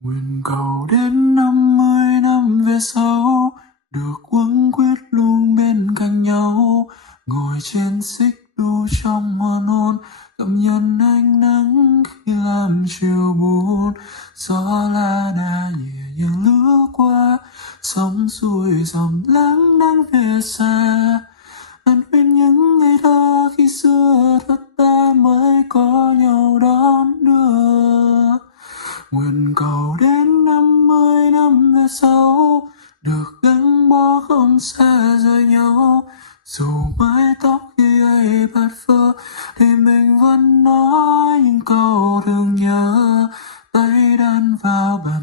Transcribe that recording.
Nguyện cầu đến 50 năm về sau, được quấn quýt luôn bên cạnh nhau, ngồi trên xích đu trong hoàng hôn, cảm nhận ánh nắng khi làm chiều buồn. Gió la đà nhẹ nhàng lướt qua, sóng xuôi dòng lãng đãng về xa. Hàn huyên những ngày thơ khi xưa, thật ta mới có nhau đón đưa. Nguyện cầu đến 50 năm về sau, được gắn bó không xa rời nhau. Dù mái tóc khi ấy bạc phơ, thì mình vẫn nói những câu thương nhớ. Tay đan vào bàn